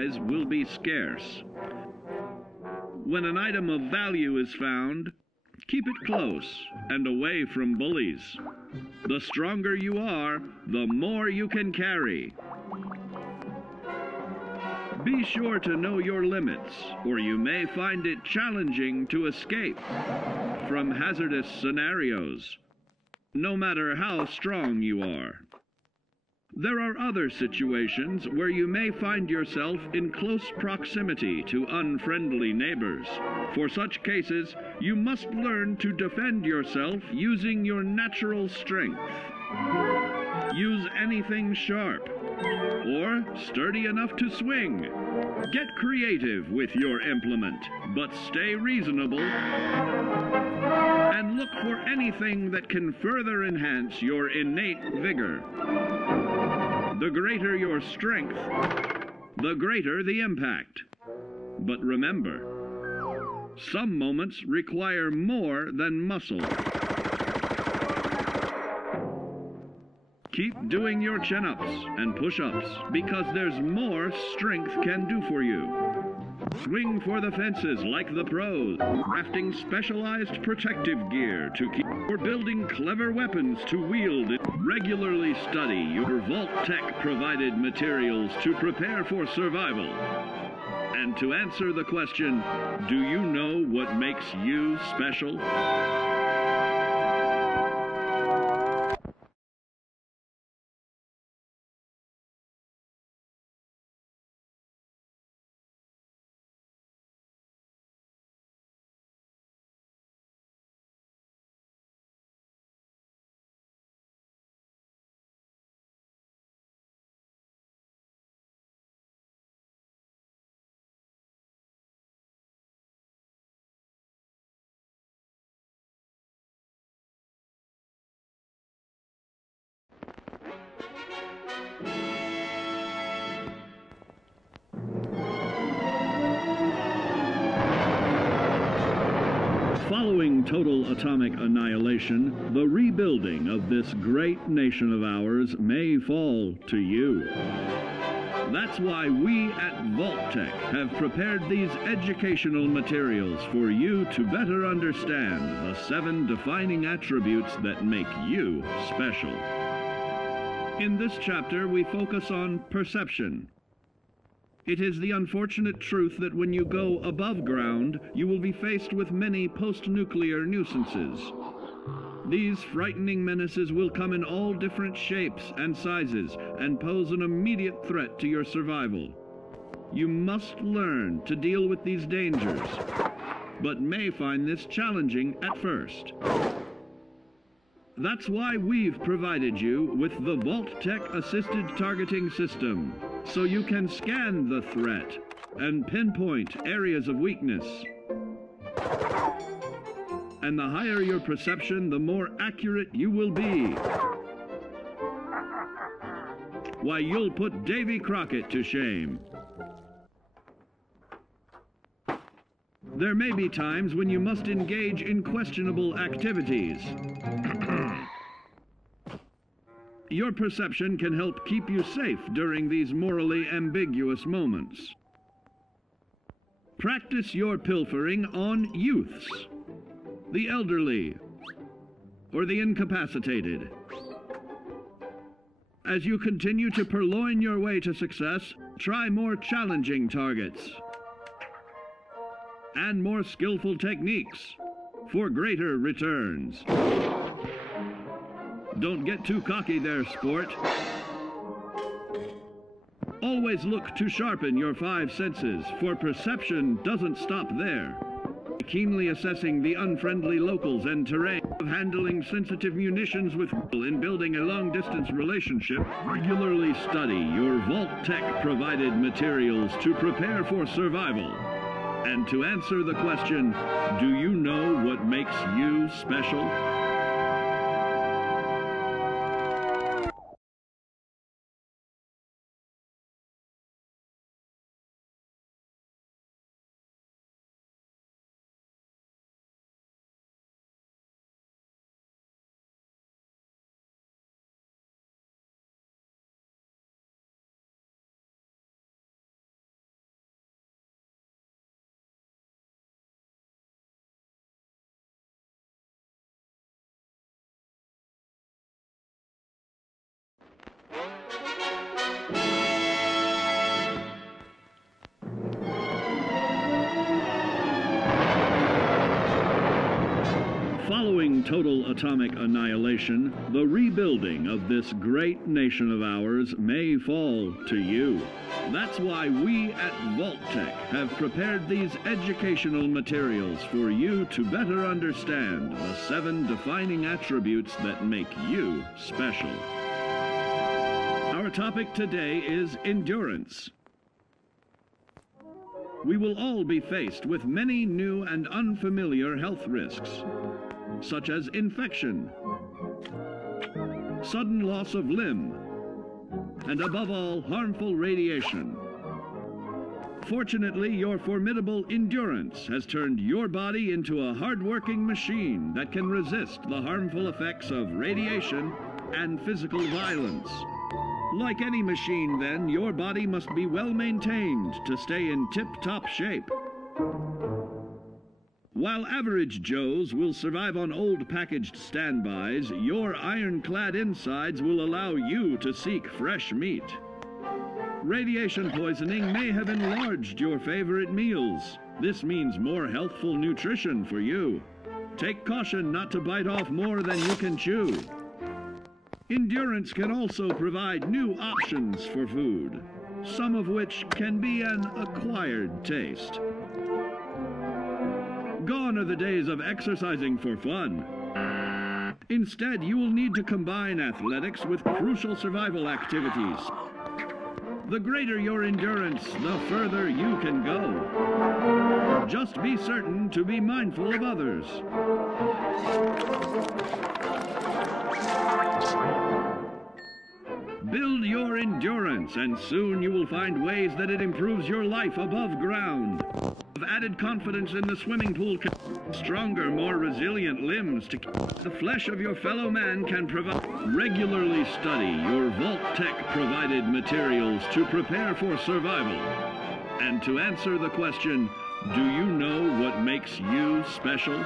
supplies will be scarce. When an item of value is found, keep it close and away from bullies. The stronger you are, the more you can carry. Be sure to know your limits, or you may find it challenging to escape from hazardous scenarios, no matter how strong you are. There are other situations where you may find yourself in close proximity to unfriendly neighbors. For such cases, you must learn to defend yourself using your natural strength. Use anything sharp or sturdy enough to swing. Get creative with your implement, but stay reasonable and look for anything that can further enhance your innate vigor. The greater your strength, the greater the impact. But remember, some moments require more than muscle. Keep doing your chin-ups and push-ups because there's more strength can do for you. Swing for the fences like the pros, crafting specialized protective gear to keep, or building clever weapons to wield. Regularly study your Vault-Tec provided materials to prepare for survival. And to answer the question, do you know what makes you special? Following total atomic annihilation, the rebuilding of this great nation of ours may fall to you. That's why we at Vault-Tec have prepared these educational materials for you to better understand the 7 defining attributes that make you special. In this chapter, we focus on perception. It is the unfortunate truth that when you go above ground, you will be faced with many post-nuclear nuisances. These frightening menaces will come in all different shapes and sizes and pose an immediate threat to your survival. You must learn to deal with these dangers, but may find this challenging at first. That's why we've provided you with the Vault-Tec Assisted Targeting System, so you can scan the threat and pinpoint areas of weakness. And the higher your perception, the more accurate you will be. Why, you'll put Davy Crockett to shame. There may be times when you must engage in questionable activities. Your perception can help keep you safe during these morally ambiguous moments. Practice your pilfering on youths, the elderly, or the incapacitated. As you continue to purloin your way to success, try more challenging targets and more skillful techniques for greater returns. Don't get too cocky there, sport. Always look to sharpen your 5 senses, for perception doesn't stop there. Keenly assessing the unfriendly locals and terrain, of handling sensitive munitions with people in building a long-distance relationship. Regularly study your Vault-Tec provided materials to prepare for survival. And to answer the question, do you know what makes you special? Following total atomic annihilation, the rebuilding of this great nation of ours may fall to you. That's why we at Vault-Tec have prepared these educational materials for you to better understand the 7 defining attributes that make you special. Our topic today is endurance. We will all be faced with many new and unfamiliar health risks, such as infection, sudden loss of limb, and above all, harmful radiation. Fortunately, your formidable endurance has turned your body into a hard-working machine that can resist the harmful effects of radiation and physical violence. Like any machine, then, your body must be well maintained to stay in tip-top shape. While average Joes will survive on old packaged standbys, your ironclad insides will allow you to seek fresh meat. Radiation poisoning may have enlarged your favorite meals. This means more healthful nutrition for you. Take caution not to bite off more than you can chew. Endurance can also provide new options for food, some of which can be an acquired taste. Gone are the days of exercising for fun. Instead, you will need to combine athletics with crucial survival activities. The greater your endurance, the further you can go. Just be certain to be mindful of others. Build your endurance, and soon you will find ways that it improves your life above ground. Have added confidence in the swimming pool, stronger, more resilient limbs to the flesh of your fellow man can provide. Regularly study your Vault-Tec provided materials to prepare for survival. And to answer the question, do you know what makes you special?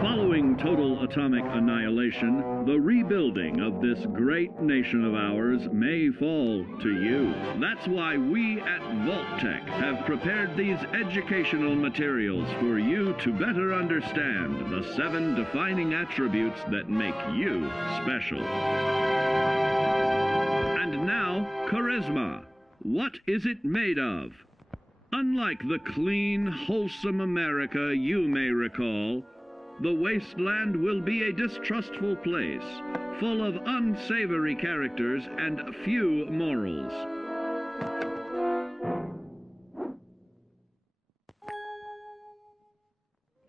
Following total atomic annihilation, the rebuilding of this great nation of ours may fall to you. That's why we at Vault-Tec have prepared these educational materials for you to better understand the 7 defining attributes that make you special. And now, charisma. What is it made of? Unlike the clean, wholesome America you may recall, the wasteland will be a distrustful place, full of unsavory characters and few morals.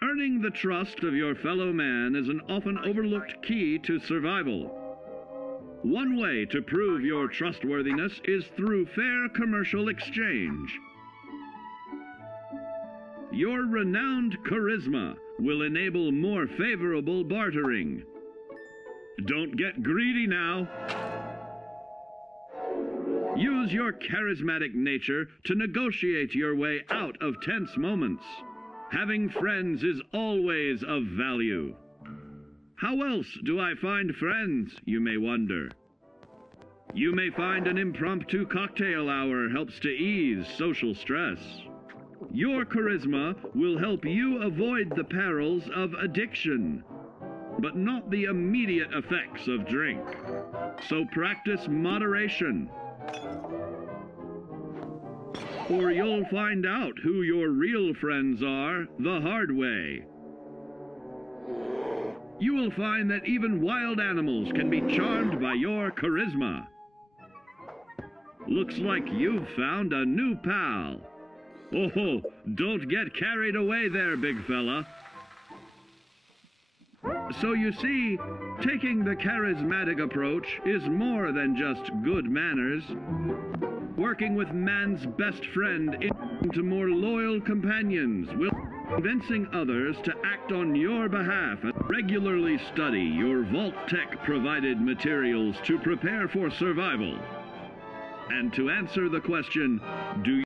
Earning the trust of your fellow man is an often overlooked key to survival. One way to prove your trustworthiness is through fair commercial exchange. Your renowned charisma will enable more favorable bartering. Don't get greedy now. Use your charismatic nature to negotiate your way out of tense moments. Having friends is always of value. How else do I find friends, you may wonder? You may find an impromptu cocktail hour helps to ease social stress. Your charisma will help you avoid the perils of addiction, but not the immediate effects of drink. So practice moderation, or you'll find out who your real friends are the hard way. You will find that even wild animals can be charmed by your charisma. Looks like you've found a new pal. Oh, don't get carried away there, big fella. So you see, taking the charismatic approach is more than just good manners. Working with man's best friend into more loyal companions will convincing others to act on your behalf and regularly study your Vault-Tec provided materials to prepare for survival. And to answer the question, do you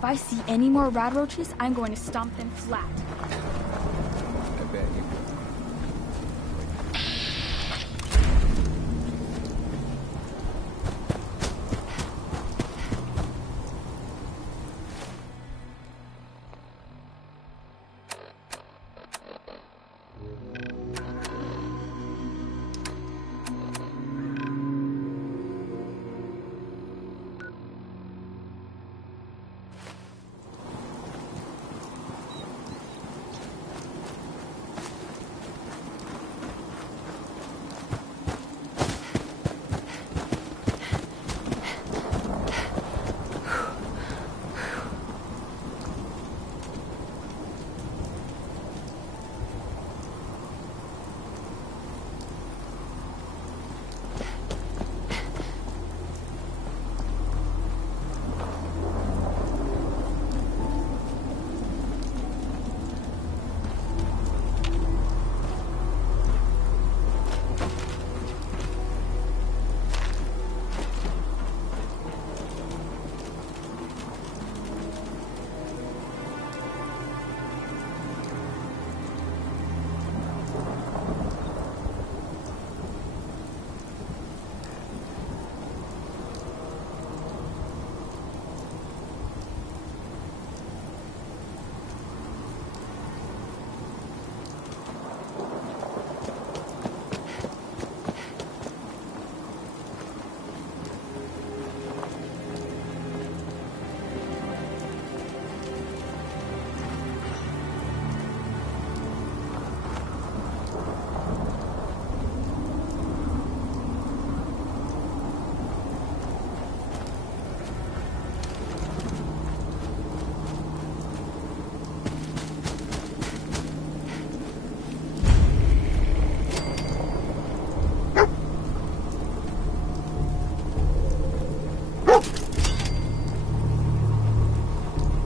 If I see any more rad roaches, I'm going to stomp them flat. I bet you.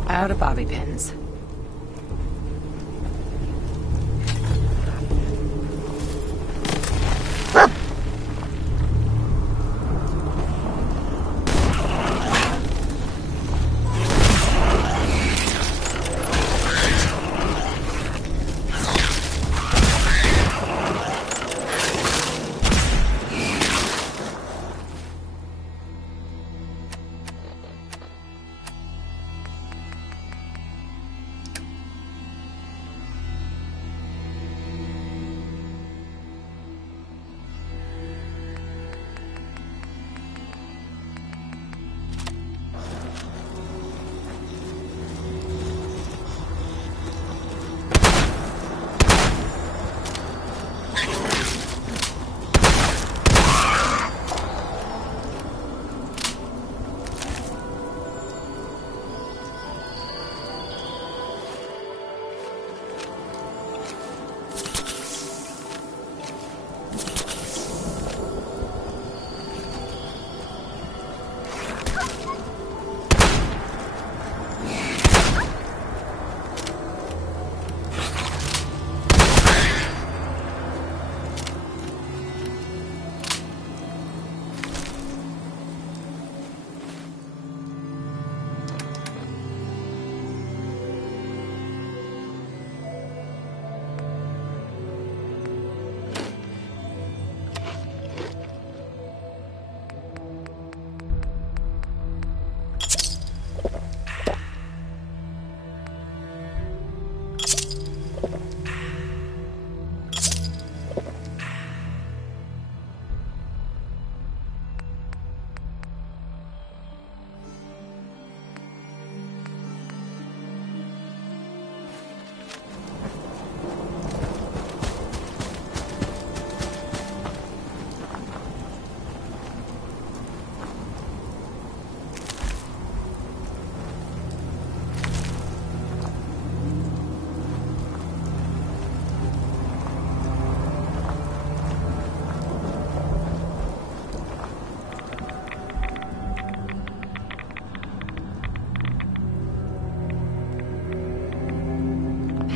Out of bobby pins.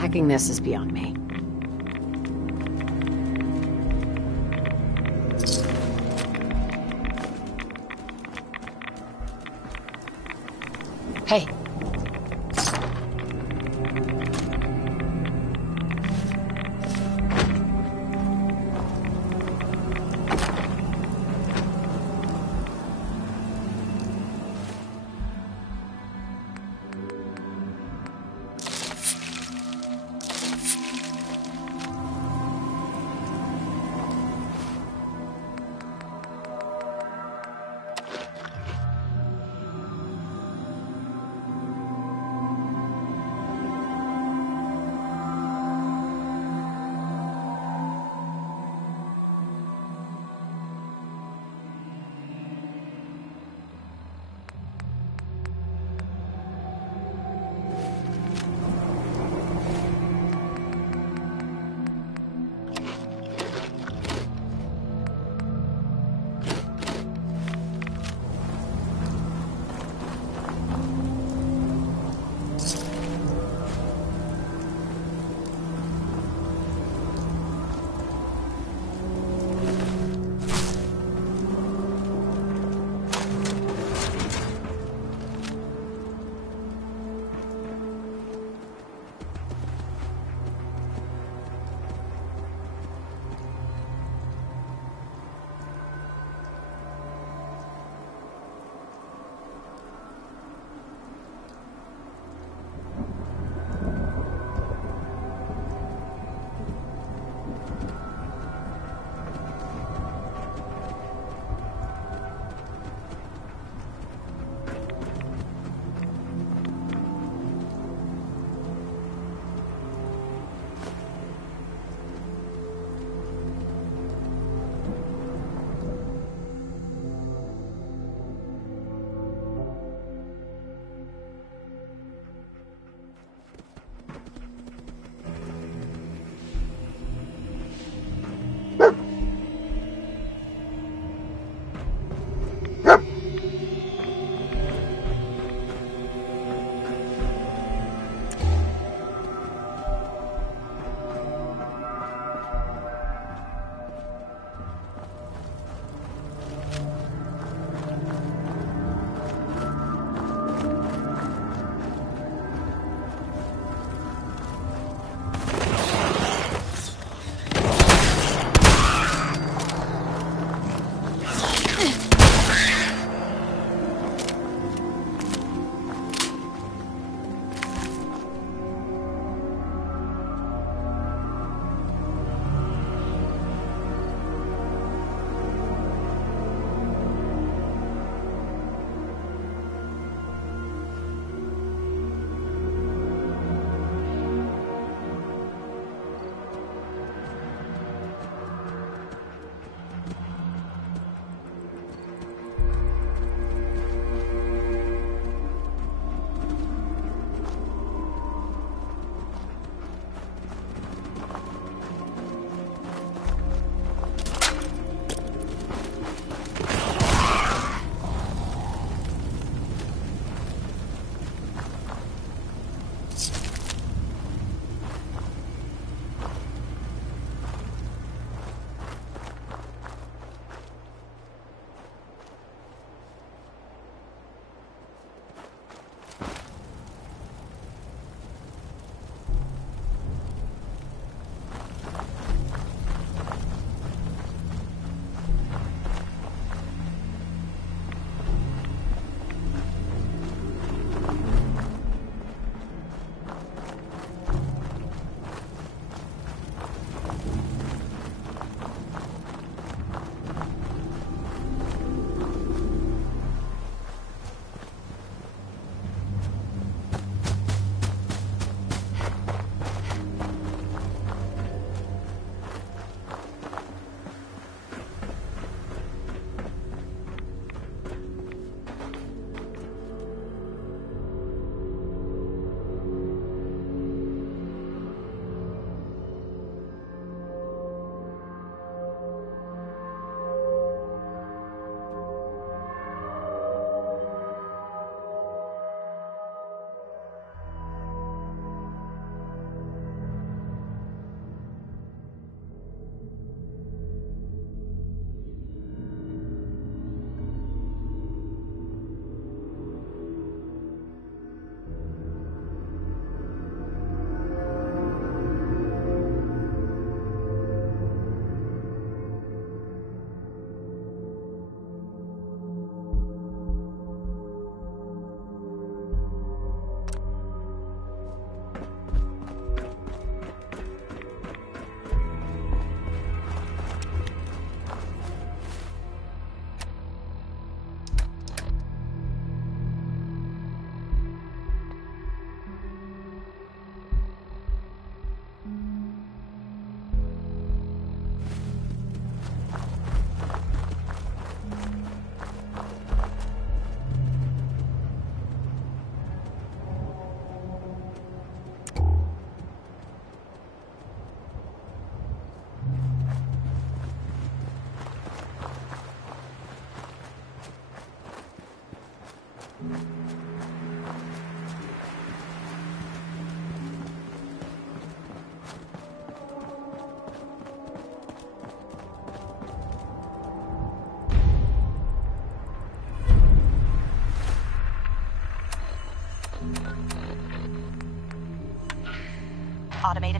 Hacking this is beyond me. Hey,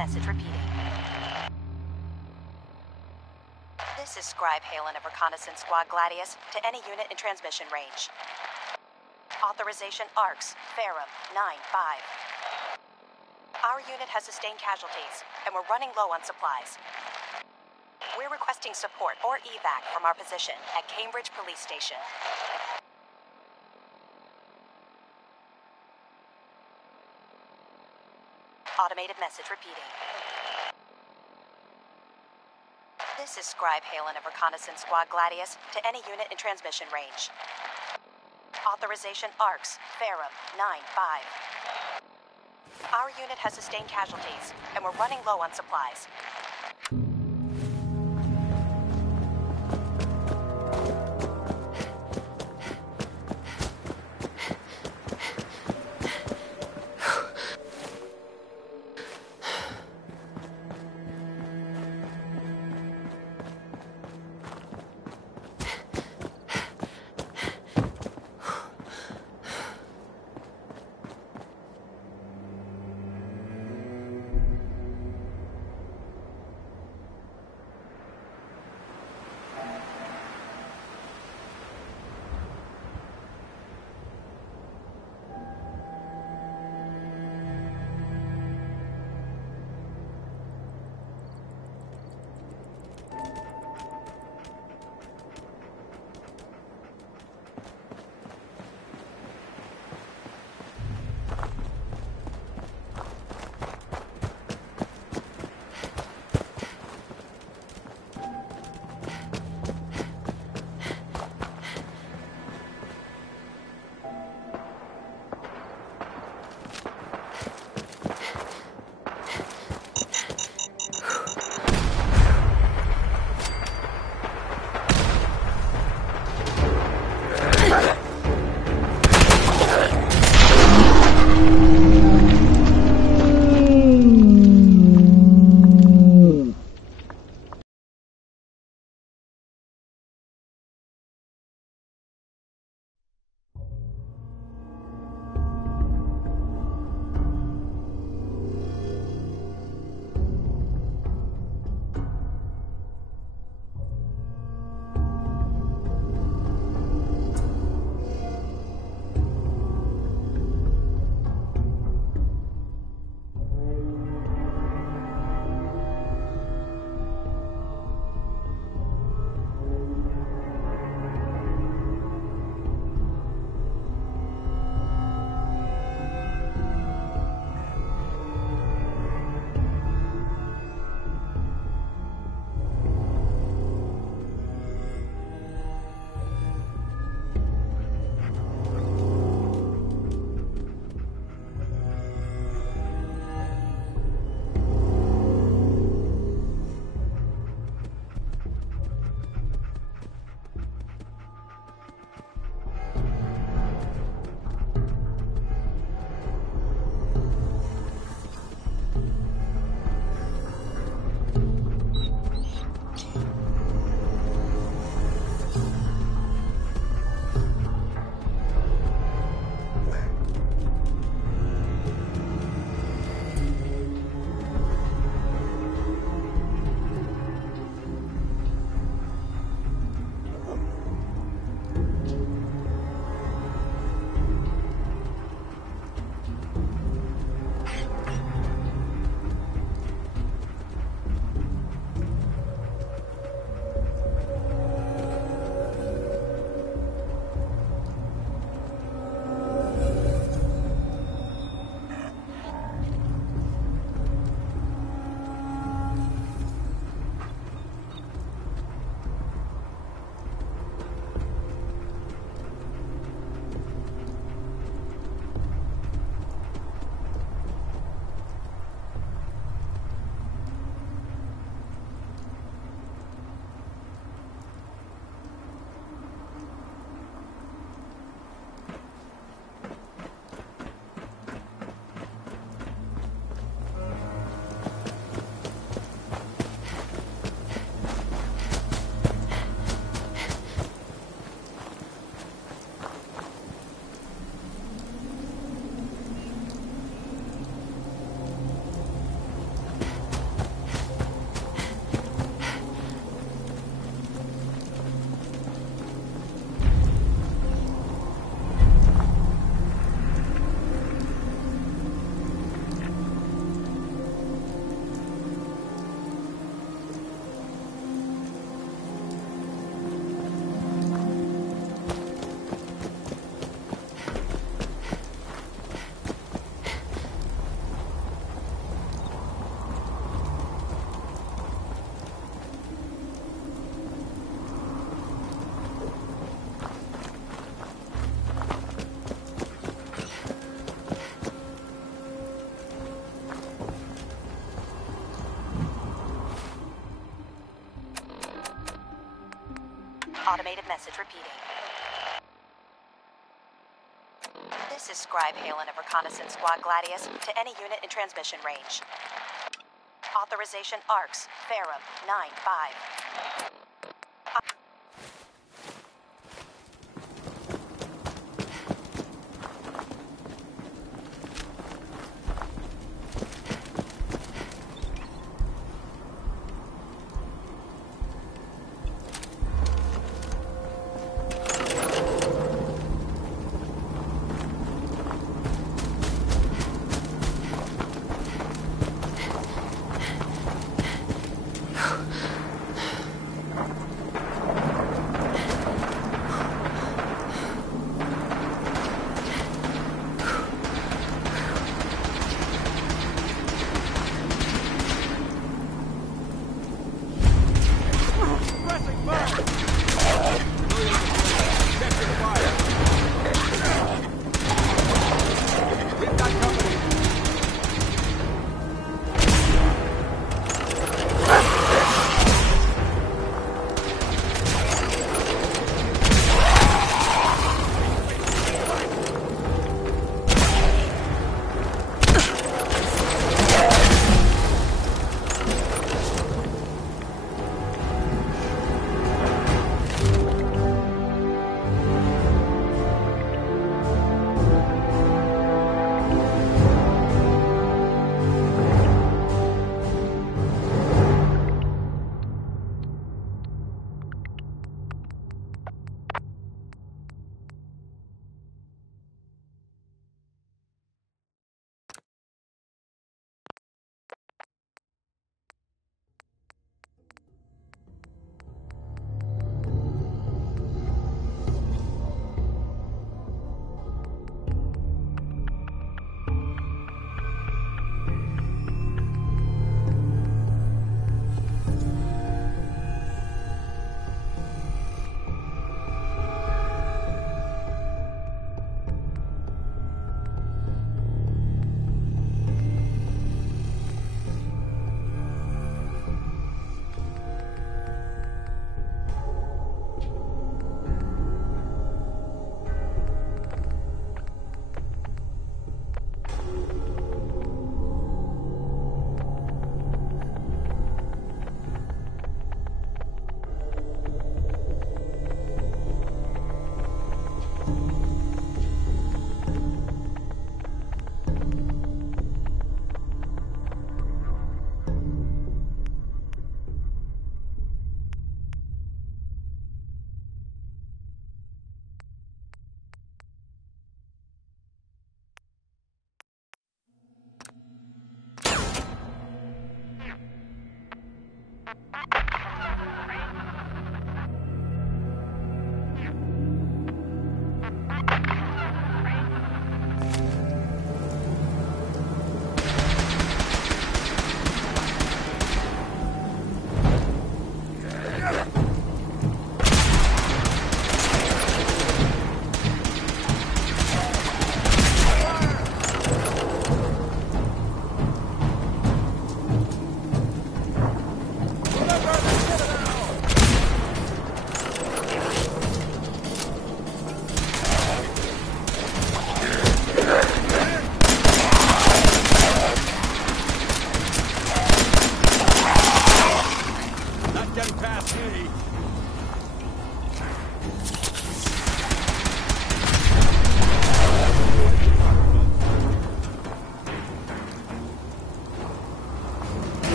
message repeating. This is Scribe Halen of Reconnaissance Squad Gladius to any unit in transmission range. Authorization ARCS, Ferrum, 9-5. Our unit has sustained casualties, and we're running low on supplies. We're requesting support or evac from our position at Cambridge Police Station. Automated message repeating. This is Scribe Halen of Reconnaissance Squad Gladius to any unit in transmission range. Authorization ARCS, Ferrum, 9-5. Our unit has sustained casualties, and we're running low on supplies. Automated message repeating. This is Scribe Halen of Reconnaissance Squad Gladius to any unit in transmission range. Authorization ARCS, Ferrum 9-5.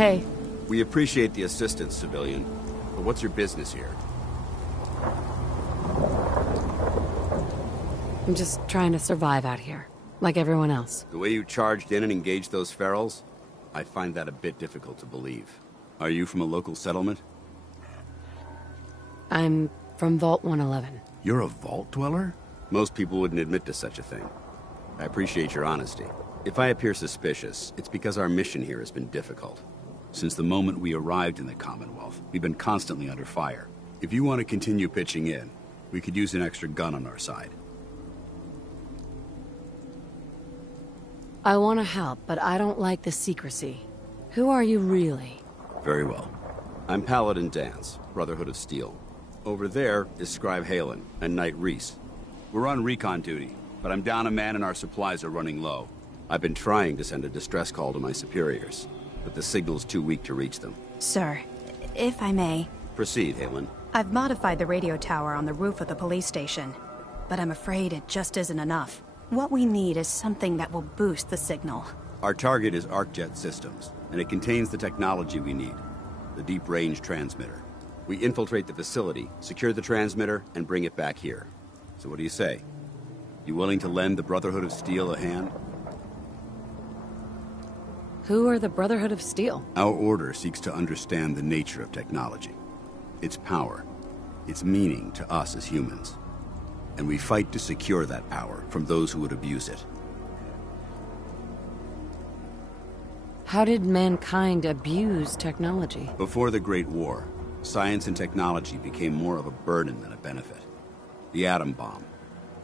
Hey, We appreciate the assistance, civilian. But what's your business here? I'm just trying to survive out here, like everyone else. The way you charged in and engaged those ferals, I find that a bit difficult to believe. Are you from a local settlement? I'm from Vault 111. You're a vault dweller? Most people wouldn't admit to such a thing. I appreciate your honesty. If I appear suspicious, it's because our mission here has been difficult. Since the moment we arrived in the Commonwealth, we've been constantly under fire. If you want to continue pitching in, we could use an extra gun on our side. I want to help, but I don't like the secrecy. Who are you really? Very well. I'm Paladin Danse, Brotherhood of Steel. Over there is Scribe Halen and Knight Rhys. We're on recon duty, but I'm down a man and our supplies are running low. I've been trying to send a distress call to my superiors, but the signal's too weak to reach them. Sir, if I may. Proceed, Halen. I've modified the radio tower on the roof of the police station, but I'm afraid it just isn't enough. What we need is something that will boost the signal. Our target is ArcJet Systems, and it contains the technology we need, the deep-range transmitter. We infiltrate the facility, secure the transmitter, and bring it back here. So what do you say? You willing to lend the Brotherhood of Steel a hand? Who are the Brotherhood of Steel? Our order seeks to understand the nature of technology, its power, its meaning to us as humans. And we fight to secure that power from those who would abuse it. How did mankind abuse technology? Before the Great War, science and technology became more of a burden than a benefit. The atom bomb,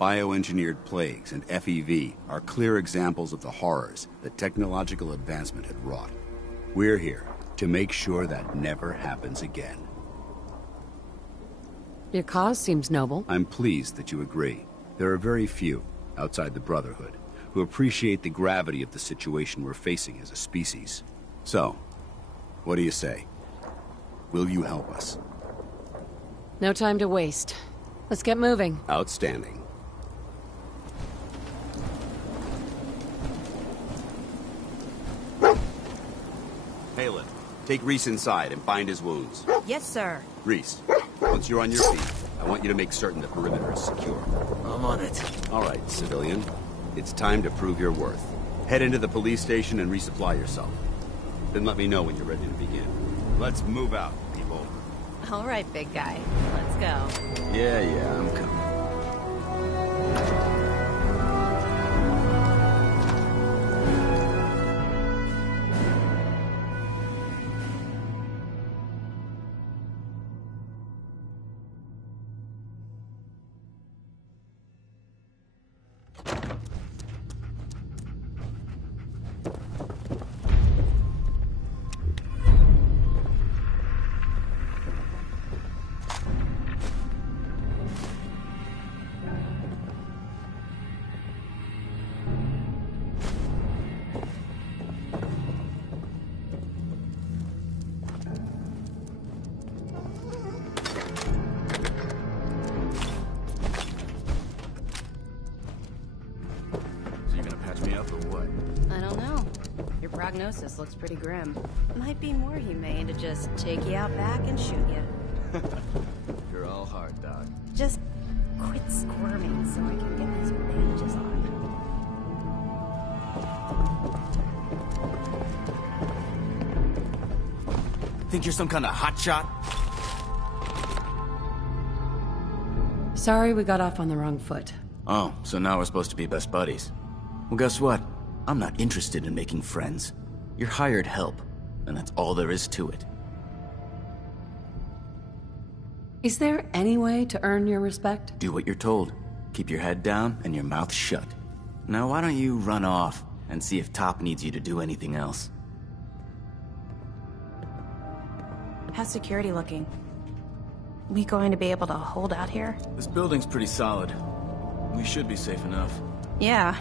bioengineered plagues, and FEV are clear examples of the horrors that technological advancement had wrought. We're here to make sure that never happens again. Your cause seems noble. I'm pleased that you agree. There are very few, outside the Brotherhood, who appreciate the gravity of the situation we're facing as a species. So, what do you say? Will you help us? No time to waste. Let's get moving. Outstanding. Halen, take Rhys inside and bind his wounds. Yes, sir. Rhys, once you're on your feet, I want you to make certain the perimeter is secure. I'm on it. All right, civilian. It's time to prove your worth. Head into the police station and resupply yourself. Then let me know when you're ready to begin. Let's move out, people. All right, big guy. Let's go. Yeah, I'm coming. Prognosis looks pretty grim. Might be more humane to just take you out back and shoot you. You're all hard, Doc. Just quit squirming so I can get these bandages on. Think you're some kind of hotshot? Sorry we got off on the wrong foot. Oh, so now we're supposed to be best buddies. Well, guess what? I'm not interested in making friends. You're hired help, and that's all there is to it. Is there any way to earn your respect? Do what you're told. Keep your head down and your mouth shut. Now why don't you run off and see if Top needs you to do anything else? How's security looking? We going to be able to hold out here? This building's pretty solid. We should be safe enough. Yeah.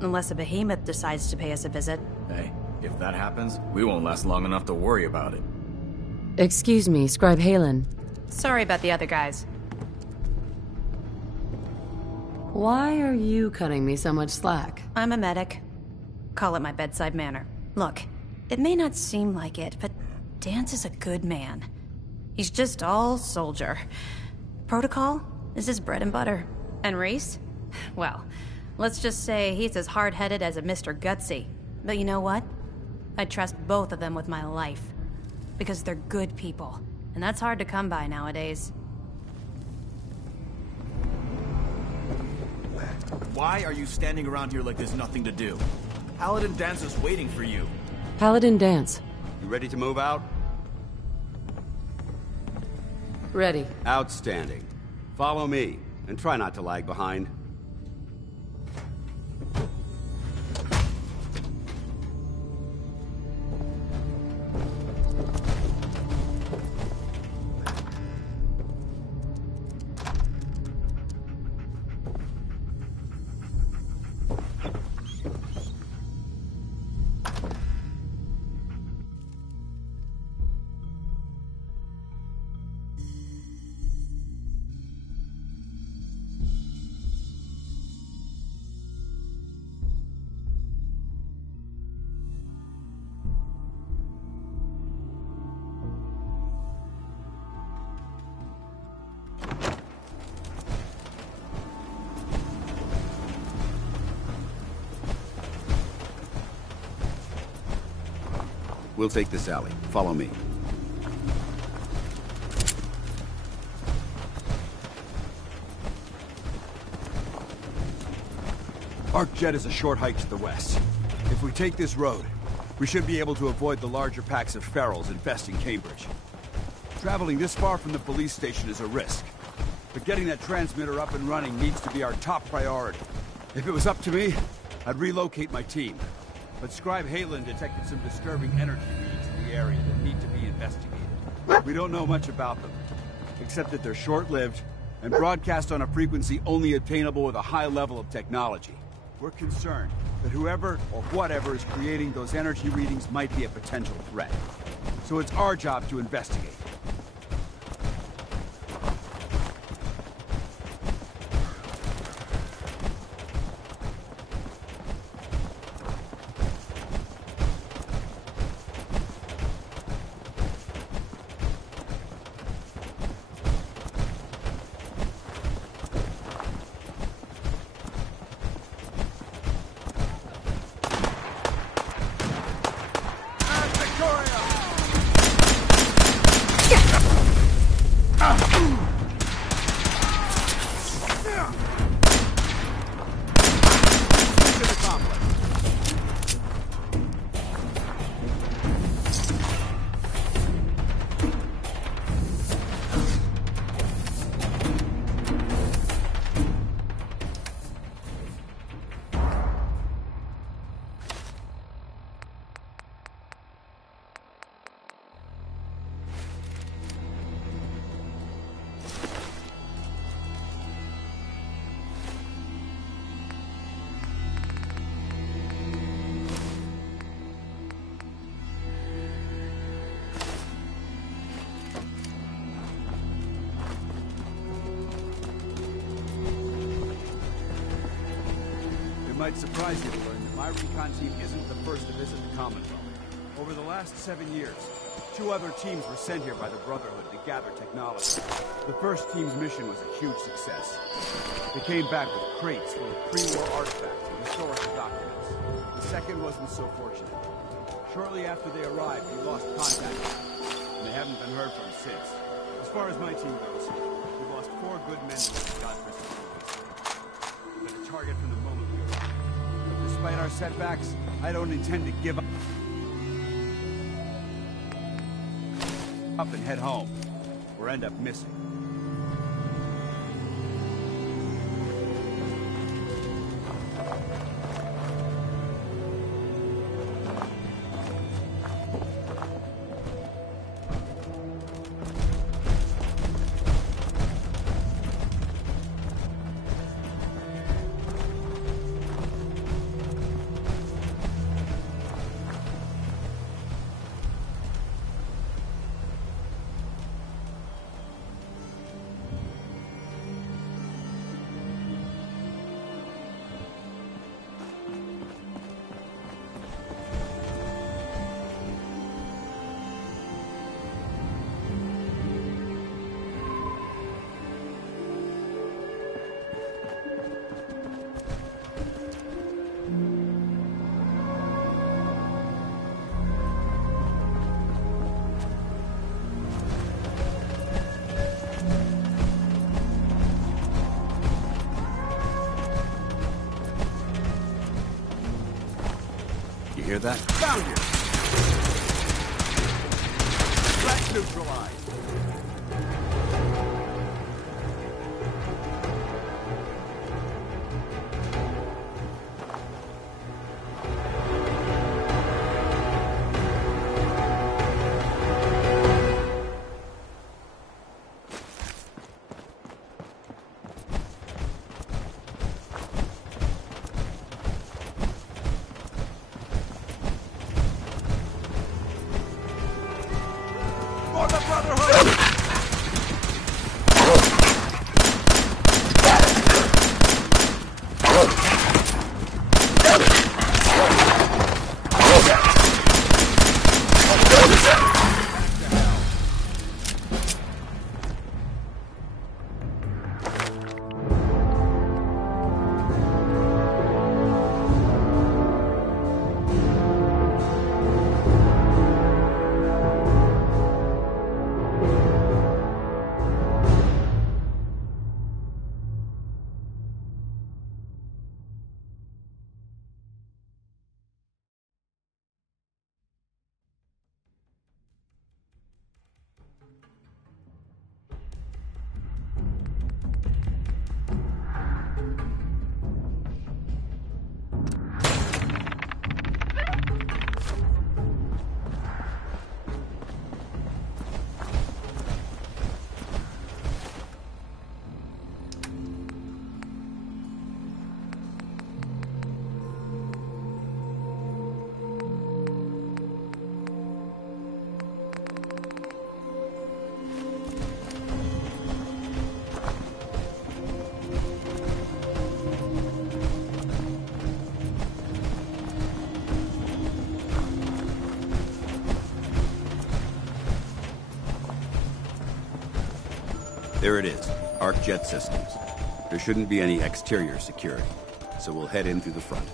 Unless a behemoth decides to pay us a visit. Hey, if that happens, we won't last long enough to worry about it. Excuse me, Scribe Halen. Sorry about the other guys. Why are you cutting me so much slack? I'm a medic. Call it my bedside manner. Look, it may not seem like it, but Danse is a good man. He's just all soldier. Protocol is his bread and butter. And Reese? Well, let's just say he's as hard-headed as a Mr. Gutsy. But you know what? I trust both of them with my life. Because they're good people. And that's hard to come by nowadays. Why are you standing around here like there's nothing to do? Paladin Danse is waiting for you. Paladin Danse. You ready to move out? Ready. Outstanding. Follow me, and try not to lag behind. We'll take this alley. Follow me. Arcjet is a short hike to the west. If we take this road, we should be able to avoid the larger packs of ferals infesting Cambridge. Traveling this far from the police station is a risk, but getting that transmitter up and running needs to be our top priority. If it was up to me, I'd relocate my team. But Scribe Haylen detected some disturbing energy readings in the area that need to be investigated. We don't know much about them, except that they're short-lived and broadcast on a frequency only attainable with a high level of technology. We're concerned that whoever or whatever is creating those energy readings might be a potential threat. So it's our job to investigate. It might surprise you to learn that my recon team isn't the first to visit the Commonwealth. Over the last 7 years, 2 other teams were sent here by the Brotherhood to gather technology. The first team's mission was a huge success. They came back with crates full of pre-war artifacts and historical documents. The second wasn't so fortunate. Shortly after they arrived, we lost contact with them, and they haven't been heard from since. As far as my team goes, we've lost 4 good men to this godforsaken place. We've been a target from the moment we arrived. But despite our setbacks, I don't intend to give up and head home, or end up missing. hear that? Found you! Threat neutralized! For the Brotherhood! There it is, Arc Jet Systems. There shouldn't be any exterior security, so we'll head in through the front.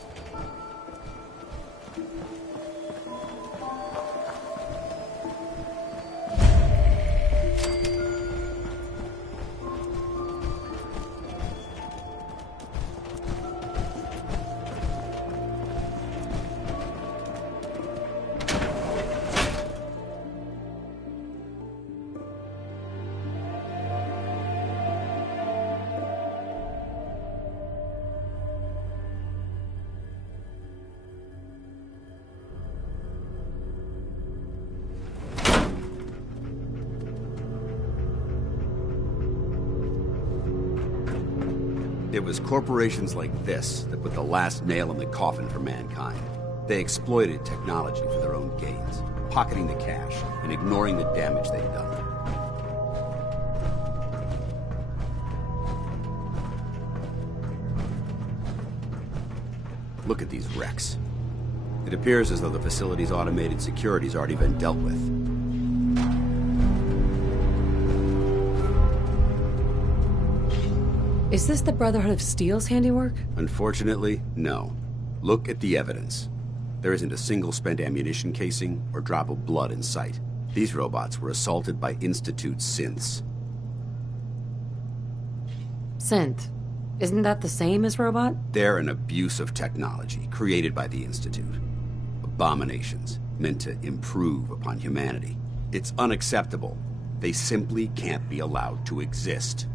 It was corporations like this that put the last nail in the coffin for mankind. They exploited technology for their own gains, pocketing the cash and ignoring the damage they'd done. Look at these wrecks. It appears as though the facility's automated security's already been dealt with. Is this the Brotherhood of Steel's handiwork? Unfortunately, no. Look at the evidence. There isn't a single spent ammunition casing or drop of blood in sight. These robots were assaulted by Institute synths. Synth. Isn't that the same as robot? They're an abuse of technology created by the Institute. Abominations meant to improve upon humanity. It's unacceptable. They simply can't be allowed to exist.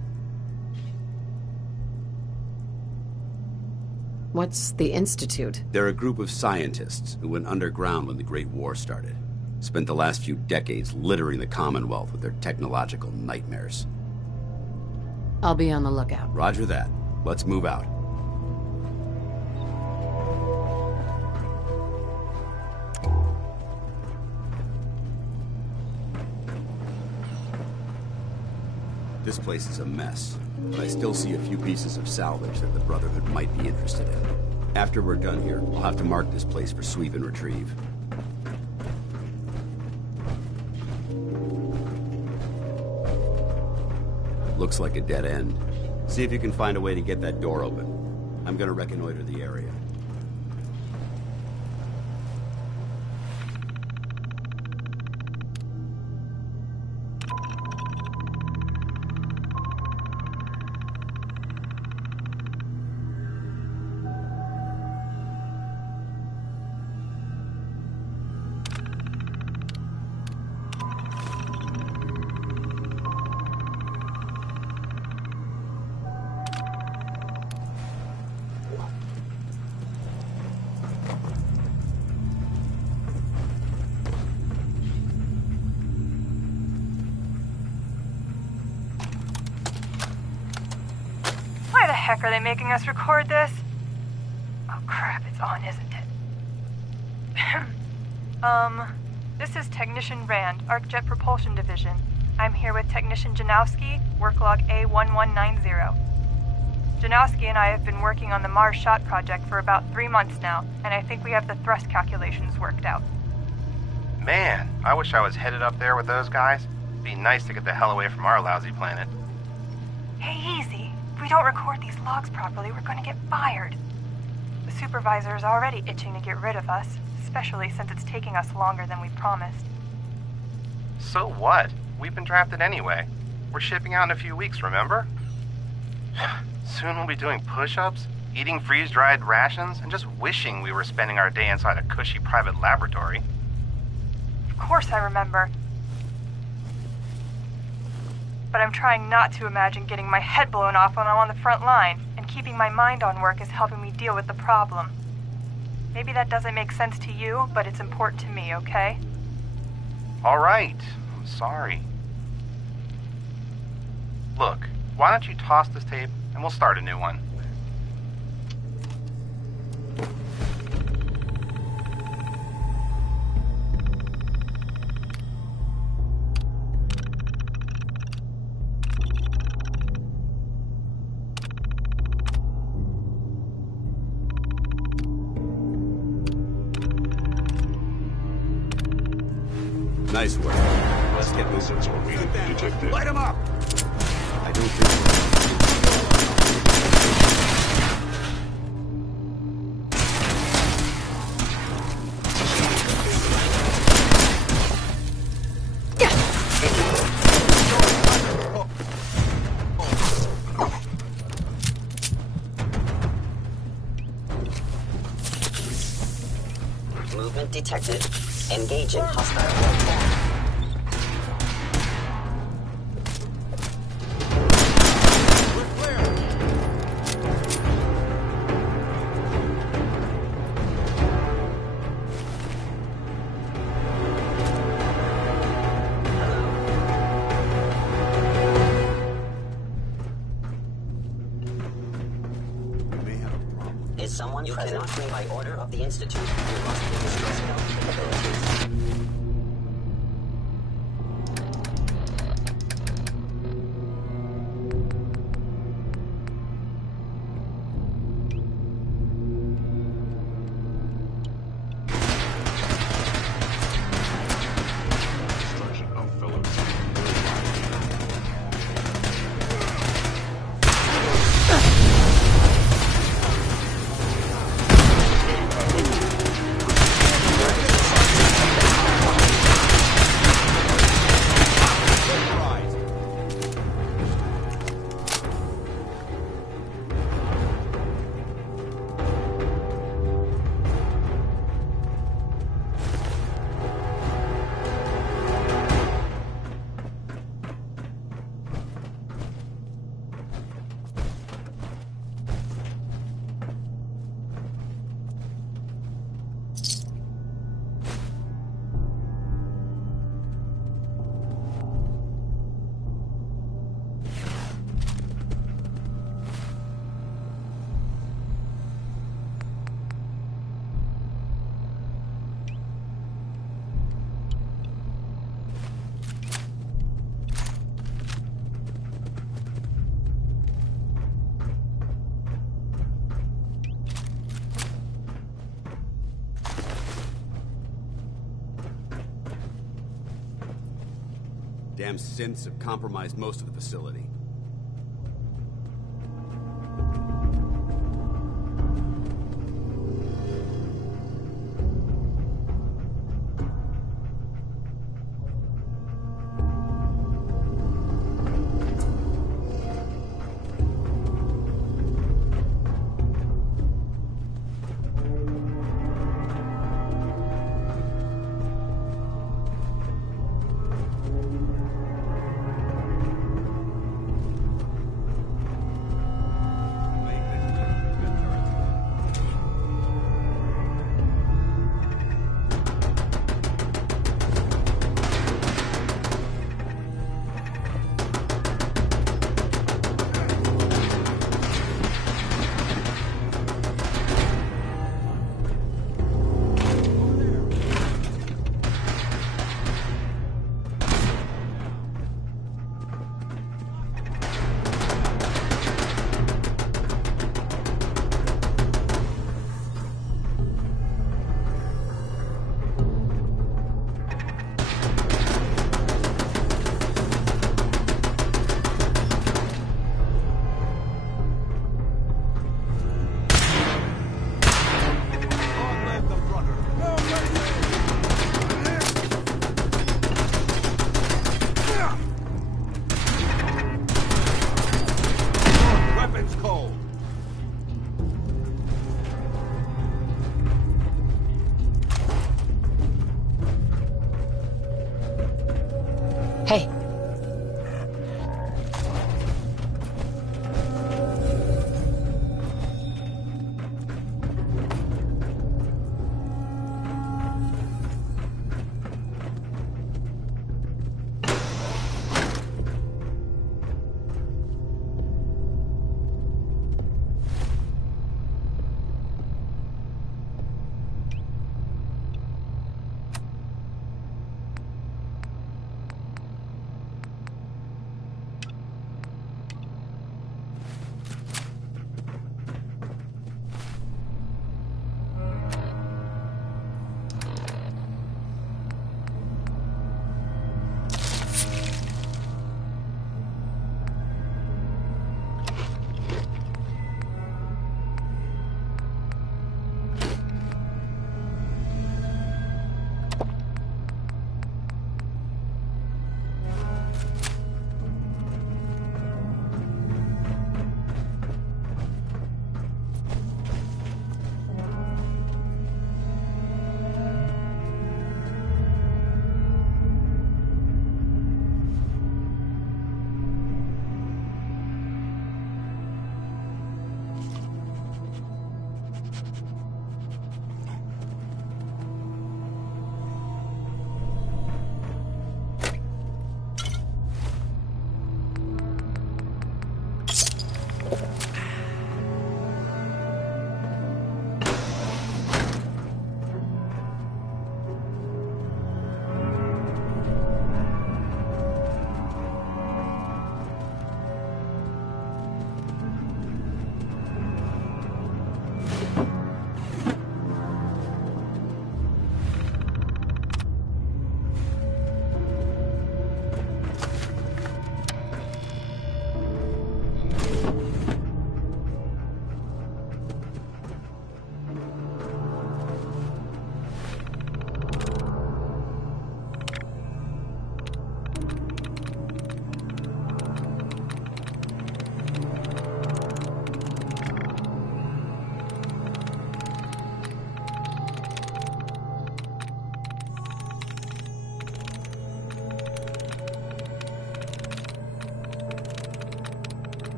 What's the Institute? They're a group of scientists who went underground when the Great War started. Spent the last few decades littering the Commonwealth with their technological nightmares. I'll be on the lookout. Roger that. Let's move out. This place is a mess, but I still see a few pieces of salvage that the Brotherhood might be interested in. After we're done here, I'll have to mark this place for sweep and retrieve. Looks like a dead end. See if you can find a way to get that door open. I'm gonna reconnoiter the area. heck are they making us record this? Oh crap, it's on, isn't it? This is Technician Rand, ArcJet Propulsion Division. I'm here with Technician Janowski, work log A1190. Janowski and I have been working on the Mars Shot project for about 3 months now, and I think we have the thrust calculations worked out. Man, I wish I was headed up there with those guys. Be nice to get the hell away from our lousy planet. Hey, easy. If we don't record these logs properly, we're gonna get fired. The supervisor is already itching to get rid of us, especially since it's taking us longer than we promised. So what? We've been drafted anyway. We're shipping out in a few weeks, remember? Soon we'll be doing push-ups, eating freeze-dried rations, and just wishing we were spending our day inside a cushy private laboratory. Of course I remember. But I'm trying not to imagine getting my head blown off when I'm on the front line, and keeping my mind on work is helping me deal with the problem. Maybe that doesn't make sense to you, but it's important to me, okay? All right. I'm sorry. Look, why don't you toss this tape and we'll start a new one. Nice work. Let's get this sensor reading detected. Light him up! I don't think Movement detected. Engage in hostile warfare. Is someone present? You cannot be by order of the Institute. You must be distressed without capabilities. Damn synths have compromised most of the facility. Hey.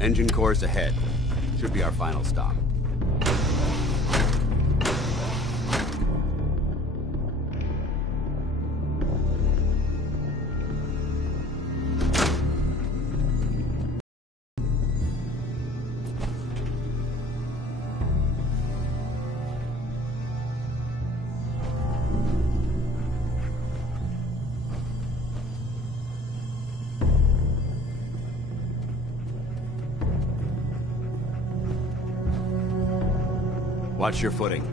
Engine course ahead. Should be our final stop. Watch your footing.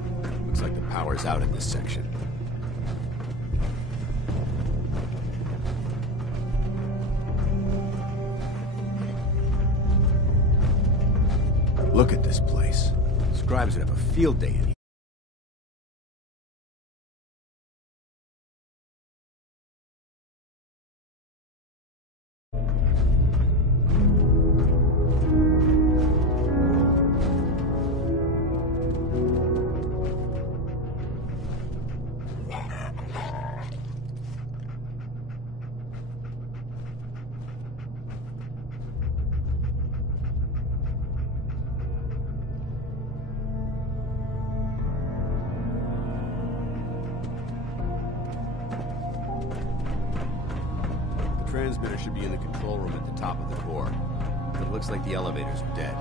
Looks like the power's out in this section. Look at this place. Scribes would have a field day in here. Transmitter should be in the control room at the top of the core. But it looks like the elevators are dead.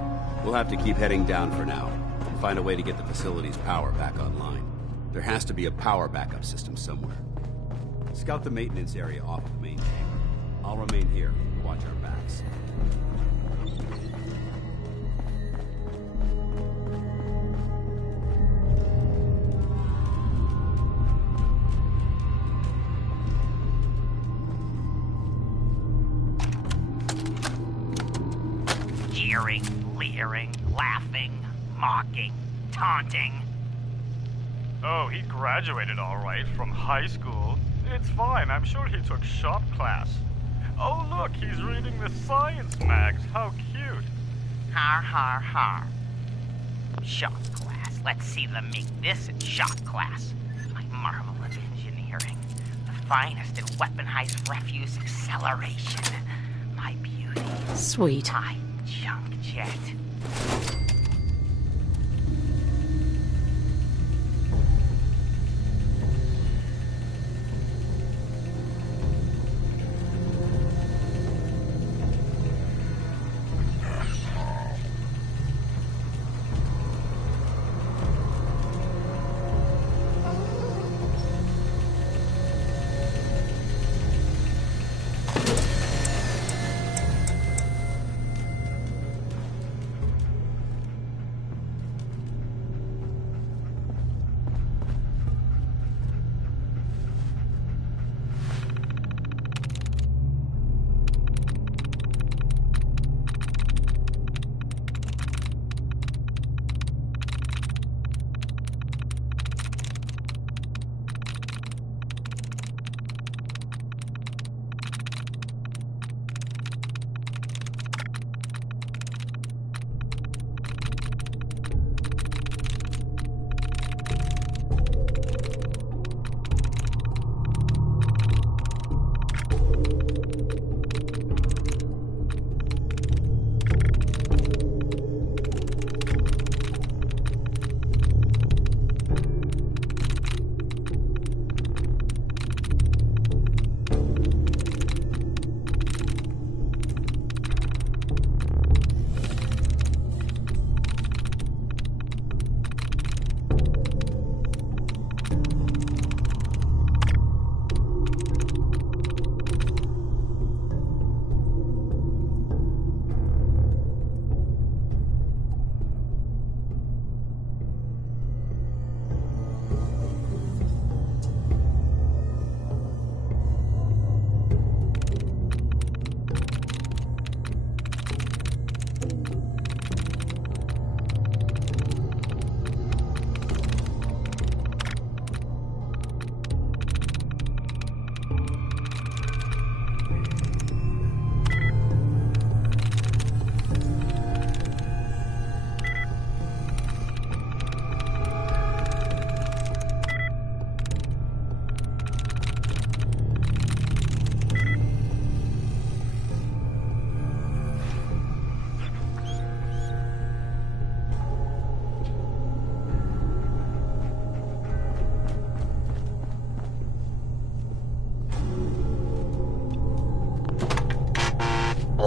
We'll have to keep heading down for now, and find a way to get the facility's power back online. There has to be a power backup system somewhere. Scout the maintenance area off of the main chamber. I'll remain here and watch our backs. Jeering, leering, laughing, mocking, taunting. Oh, he graduated all right from high school. It's fine, I'm sure he took shop class. Oh look, he's reading the science mags. How cute. Har har har. Shop class. Let's see them make this in shop class. My marvel of engineering. The finest in weaponized refuse acceleration. My beauty. Sweet. My junk jet.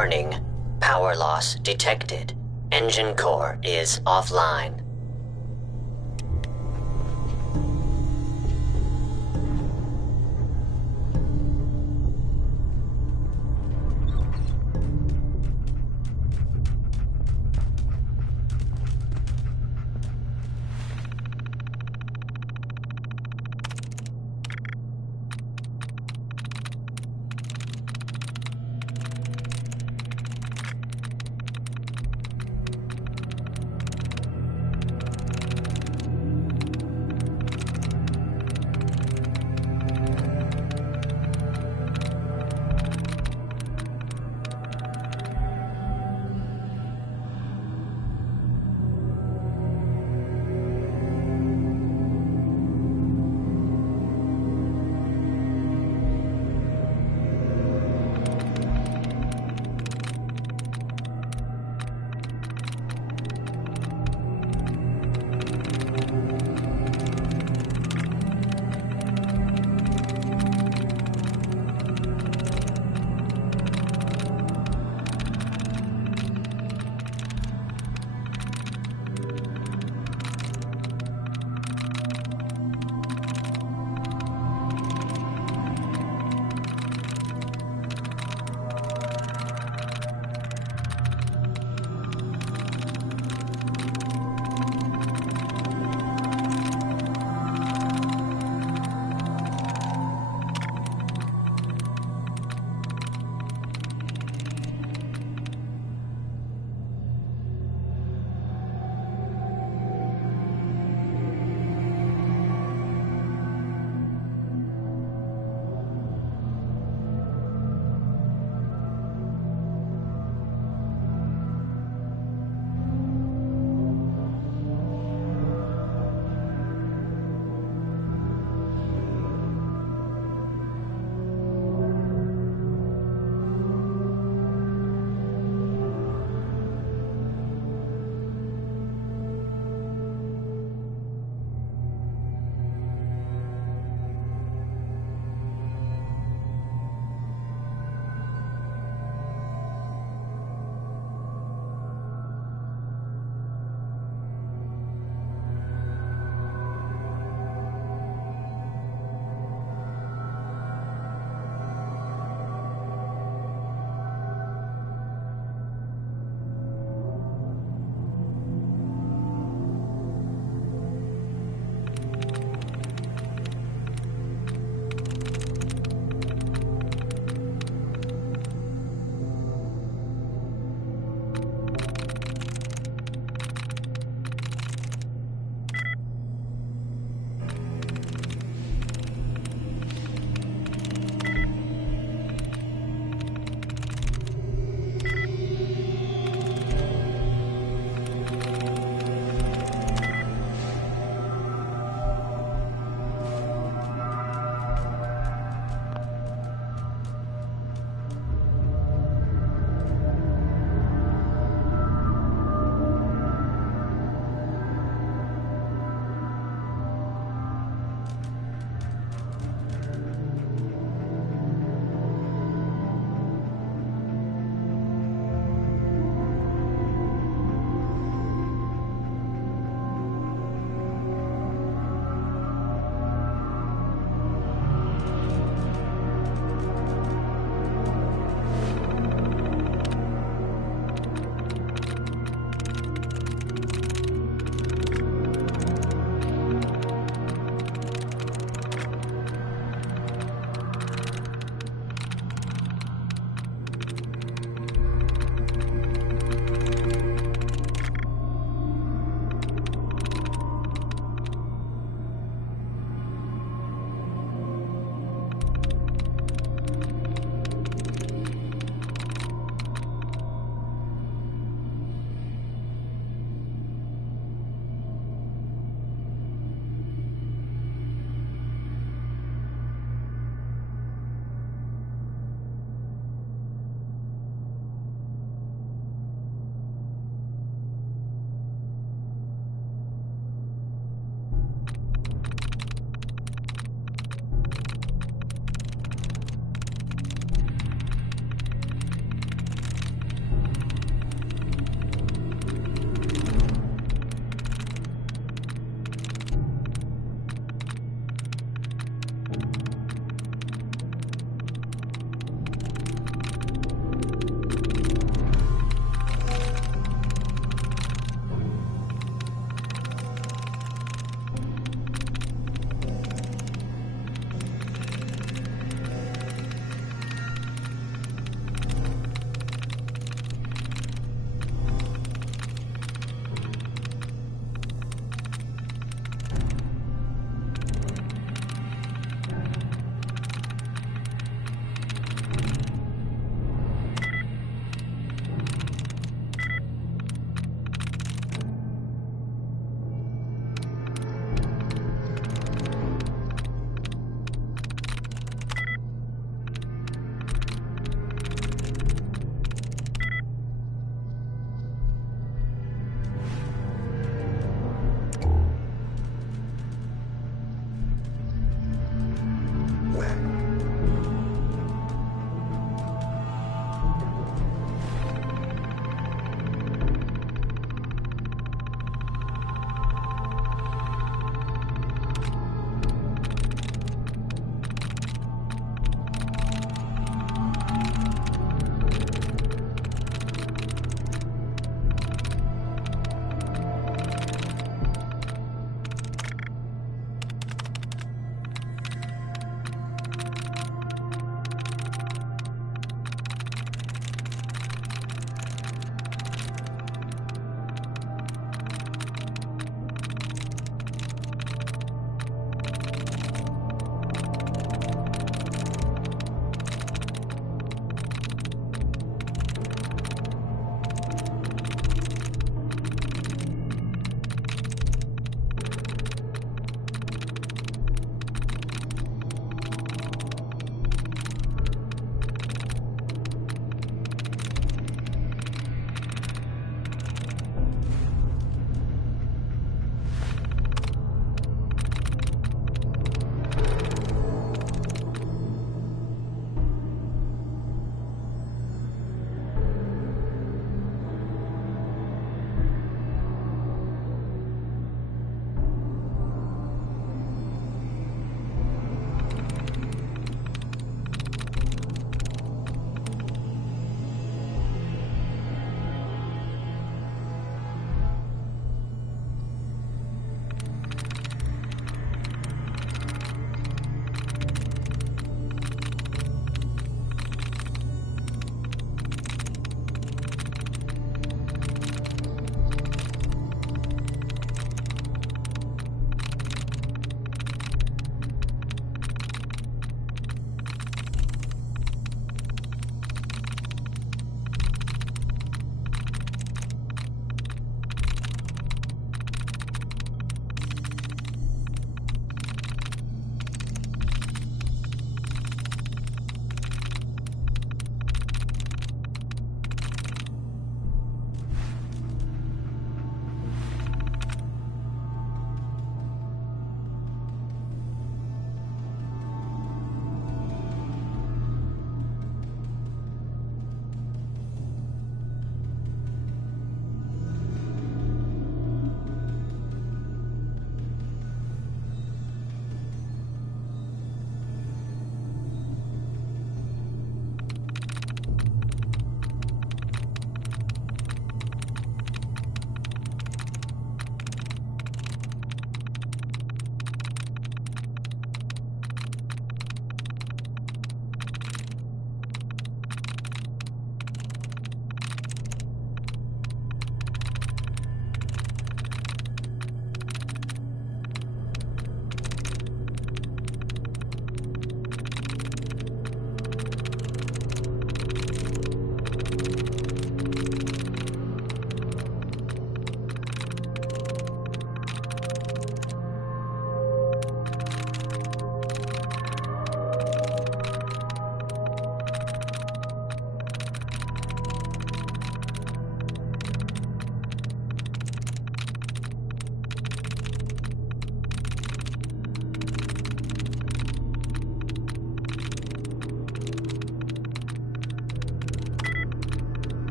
Warning. Power loss detected. Engine core is offline.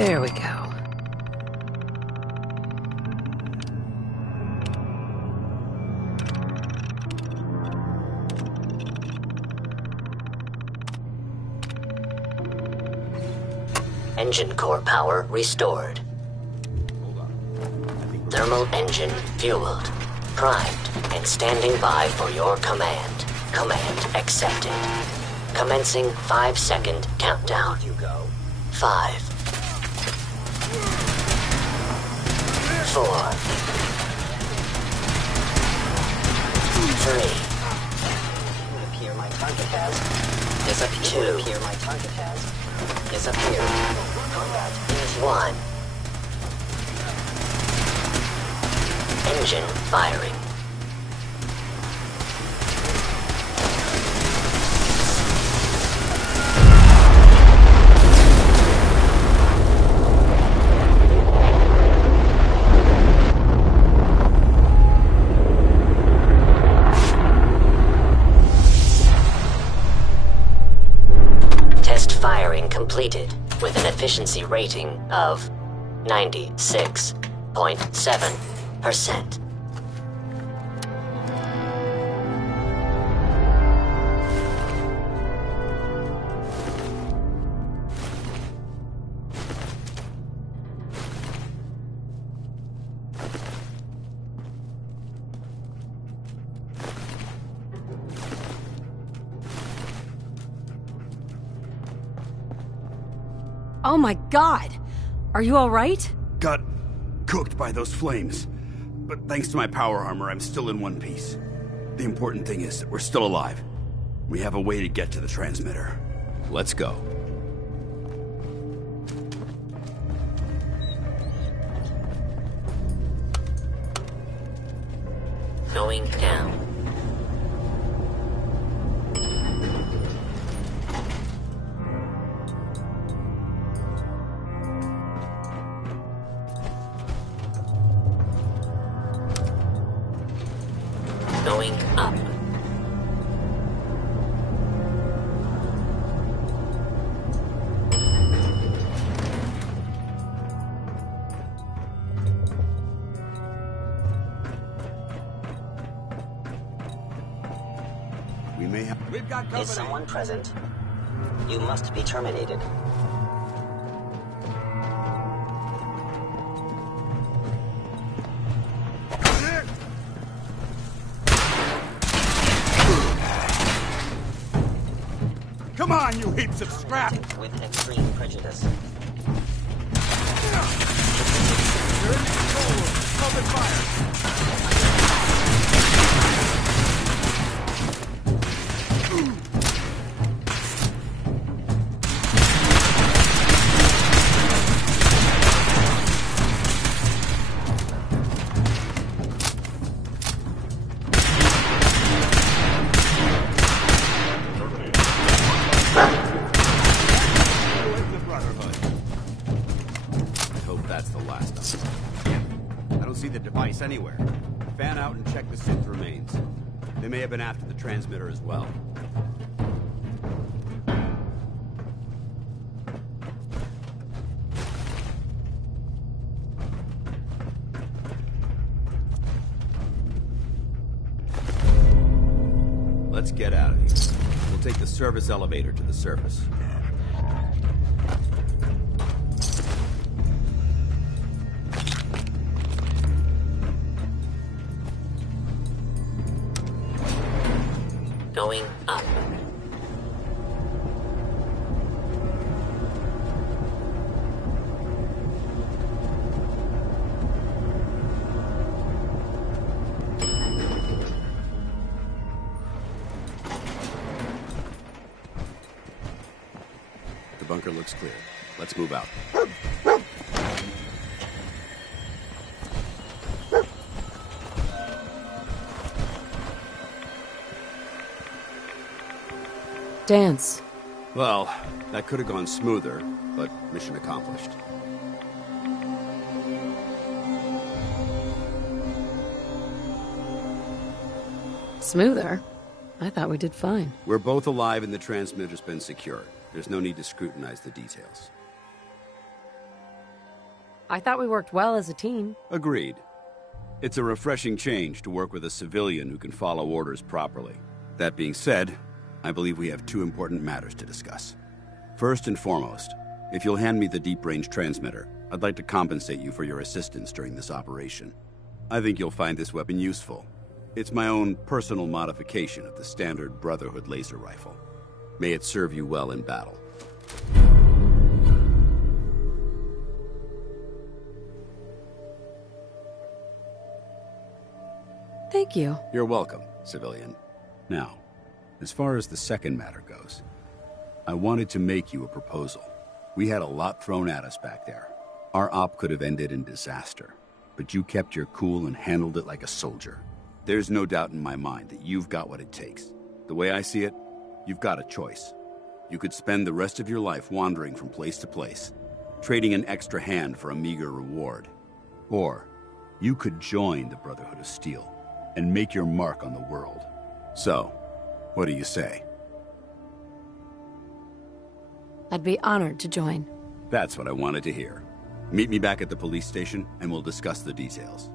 There we go. Engine core power restored. Thermal engine fueled, primed, and standing by for your command. Command accepted. Commencing 5-second countdown. You go. 5, 4, 3. Appear my target has. Disappear. Appear my target has. Disappear. Combat is 1. Engine firing. Test firing completed with an efficiency rating of 96.7%. Oh my god! Are you alright? Got cooked by those flames. But thanks to my power armor, I'm still in one piece. The important thing is that we're still alive. We have a way to get to the transmitter. Let's go. Going down. Going up. We may have... We've got company. Is someone present? You must be terminated. Come on, you heaps of scrap! With extreme prejudice. You're in control room. Open fire. Anywhere. Fan out and check the synth remains. They may have been after the transmitter as well. Let's get out of here. We'll take the service elevator to the surface. Going up. The bunker looks clear. Let's move out. Dance. Well, that could have gone smoother, but mission accomplished. Smoother? I thought we did fine. We're both alive and the transmitter's been secured. There's no need to scrutinize the details. I thought we worked well as a team. Agreed. It's a refreshing change to work with a civilian who can follow orders properly. That being said, I believe we have two important matters to discuss. First and foremost, if you'll hand me the deep-range transmitter, I'd like to compensate you for your assistance during this operation. I think you'll find this weapon useful. It's my own personal modification of the standard Brotherhood laser rifle. May it serve you well in battle. Thank you. You're welcome, civilian. Now, as far as the second matter goes, I wanted to make you a proposal. We had a lot thrown at us back there. Our op could have ended in disaster, but you kept your cool and handled it like a soldier. There's no doubt in my mind that you've got what it takes. The way I see it, you've got a choice. You could spend the rest of your life wandering from place to place, trading an extra hand for a meager reward. Or, you could join the Brotherhood of Steel and make your mark on the world. So, what do you say? I'd be honored to join. That's what I wanted to hear. Meet me back at the police station, and we'll discuss the details.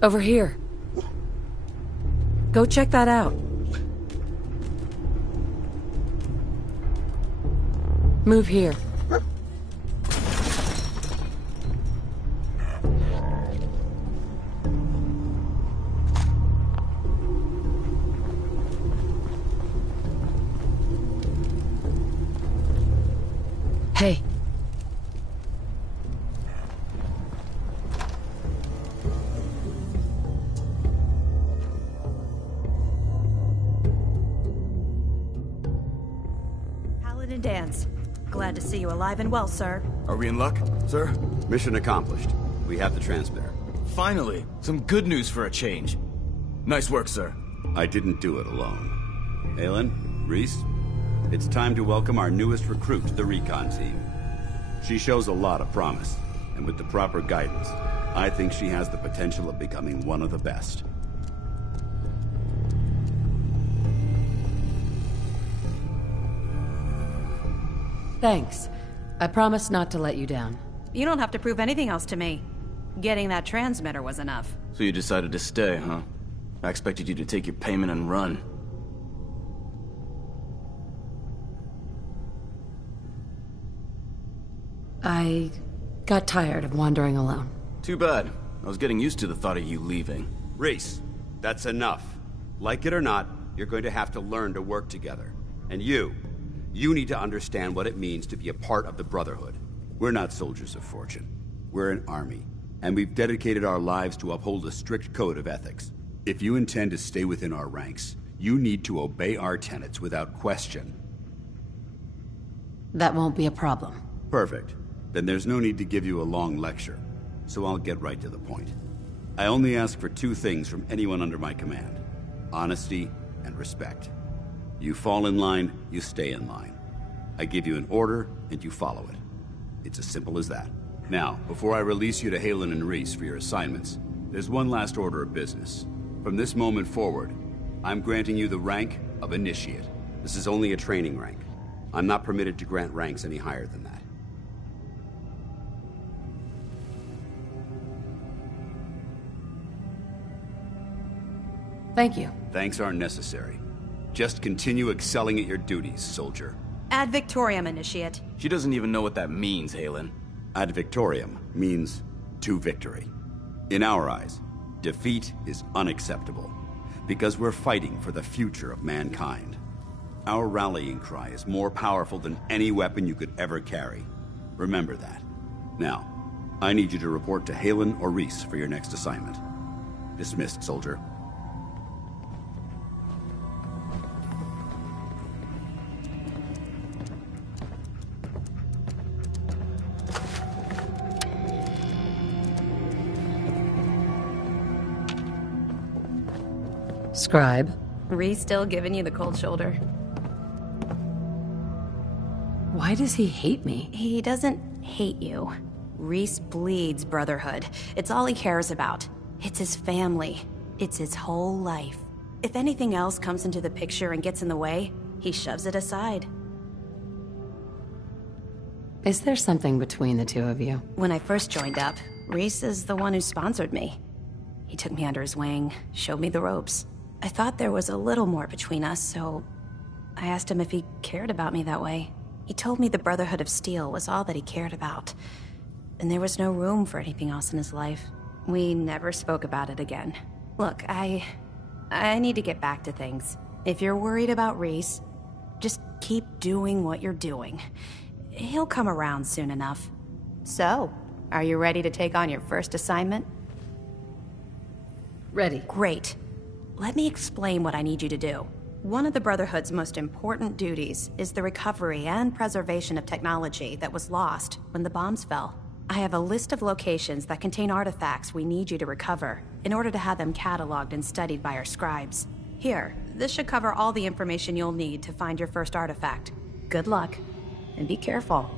Over here. Go check that out. Move here. Hey. Paladin Danse. Glad to see you alive and well, sir. Are we in luck, sir? Mission accomplished. We have the transmitter. Finally, some good news for a change. Nice work, sir. I didn't do it alone. Aelin, Rhys, it's time to welcome our newest recruit to the recon team. She shows a lot of promise, and with the proper guidance, I think she has the potential of becoming one of the best. Thanks. I promise not to let you down. You don't have to prove anything else to me. Getting that transmitter was enough. So you decided to stay, huh? I expected you to take your payment and run. I got tired of wandering alone. Too bad. I was getting used to the thought of you leaving. Rhys, that's enough. Like it or not, you're going to have to learn to work together. And you need to understand what it means to be a part of the Brotherhood. We're not soldiers of fortune. We're an army, and we've dedicated our lives to uphold a strict code of ethics. If you intend to stay within our ranks, you need to obey our tenets without question. That won't be a problem. Perfect. Then there's no need to give you a long lecture, so I'll get right to the point. I only ask for two things from anyone under my command: honesty and respect. You fall in line, you stay in line. I give you an order, and you follow it. It's as simple as that. Now, before I release you to Haylen and Rhys for your assignments, there's one last order of business. From this moment forward, I'm granting you the rank of Initiate. This is only a training rank. I'm not permitted to grant ranks any higher than that. Thank you. Thanks aren't necessary. Just continue excelling at your duties, soldier. Ad Victoriam, Initiate. She doesn't even know what that means, Haylen. Ad Victoriam means to victory. In our eyes, defeat is unacceptable, because we're fighting for the future of mankind. Our rallying cry is more powerful than any weapon you could ever carry. Remember that. Now, I need you to report to Haylen or Rhys for your next assignment. Dismissed, soldier. Scribe. Rhys still giving you the cold shoulder. Why does he hate me? He doesn't hate you. Rhys bleeds Brotherhood. It's all he cares about. It's his family. It's his whole life. If anything else comes into the picture and gets in the way, he shoves it aside. Is there something between the two of you? When I first joined up, Rhys is the one who sponsored me. He took me under his wing, showed me the ropes. I thought there was a little more between us, so I asked him if he cared about me that way. He told me the Brotherhood of Steel was all that he cared about, and there was no room for anything else in his life. We never spoke about it again. Look, I need to get back to things. If you're worried about Rhys, just keep doing what you're doing. He'll come around soon enough. So, are you ready to take on your first assignment? Ready. Great. Let me explain what I need you to do. One of the Brotherhood's most important duties is the recovery and preservation of technology that was lost when the bombs fell. I have a list of locations that contain artifacts we need you to recover in order to have them cataloged and studied by our scribes. Here, this should cover all the information you'll need to find your first artifact. Good luck, and be careful.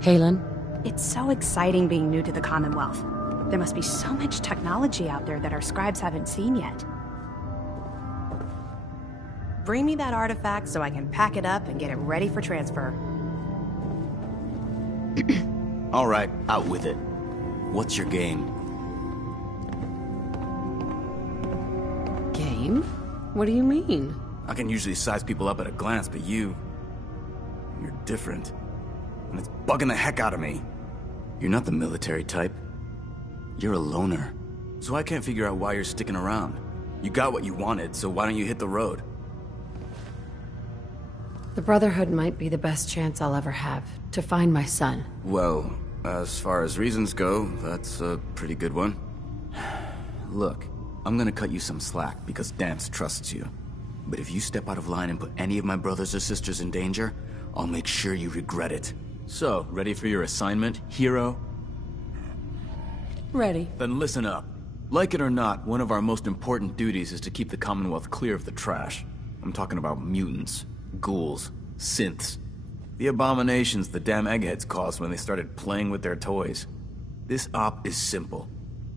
Haylen? It's so exciting being new to the Commonwealth. There must be so much technology out there that our scribes haven't seen yet. bring me that artifact so I can pack it up and get it ready for transfer. All right, out with it. What's your game? Game? What do you mean? I can usually size people up at a glance, but you're different. And it's bugging the heck out of me. You're not the military type. You're a loner. So I can't figure out why you're sticking around. You got what you wanted, so why don't you hit the road? The Brotherhood might be the best chance I'll ever have to find my son. Well, as far as reasons go, that's a pretty good one. Look, I'm gonna cut you some slack because Danse trusts you. But if you step out of line and put any of my brothers or sisters in danger, I'll make sure you regret it. So, ready for your assignment, hero? Ready. Then listen up. Like it or not, one of our most important duties is to keep the Commonwealth clear of the trash. I'm talking about mutants, ghouls, synths. The abominations the damn eggheads caused when they started playing with their toys. This op is simple.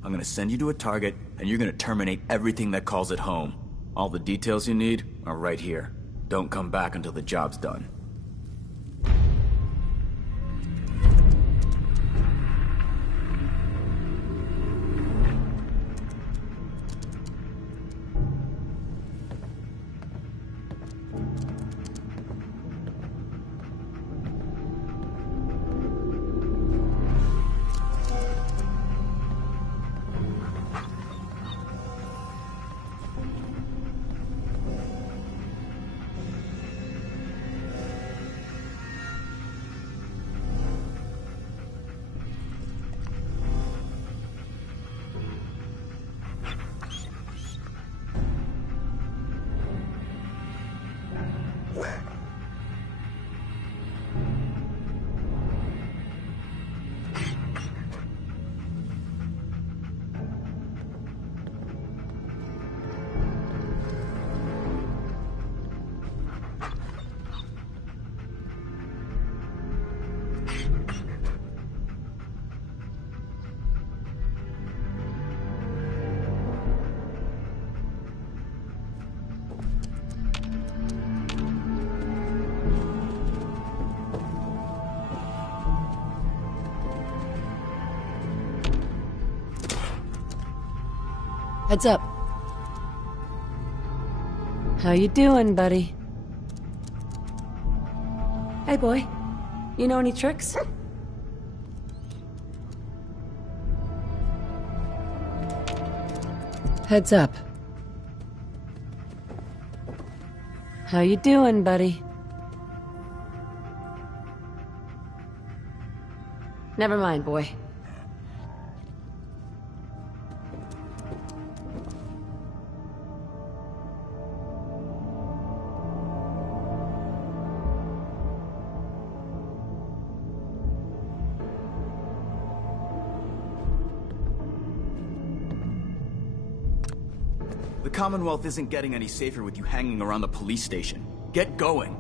I'm gonna send you to a target, and you're gonna terminate everything that calls it home. All the details you need are right here. Don't come back until the job's done. Heads up. How you doing, buddy? Hey, boy. You know any tricks? Heads up. How you doing, buddy? Never mind, boy. The Commonwealth isn't getting any safer with you hanging around the police station. Get going.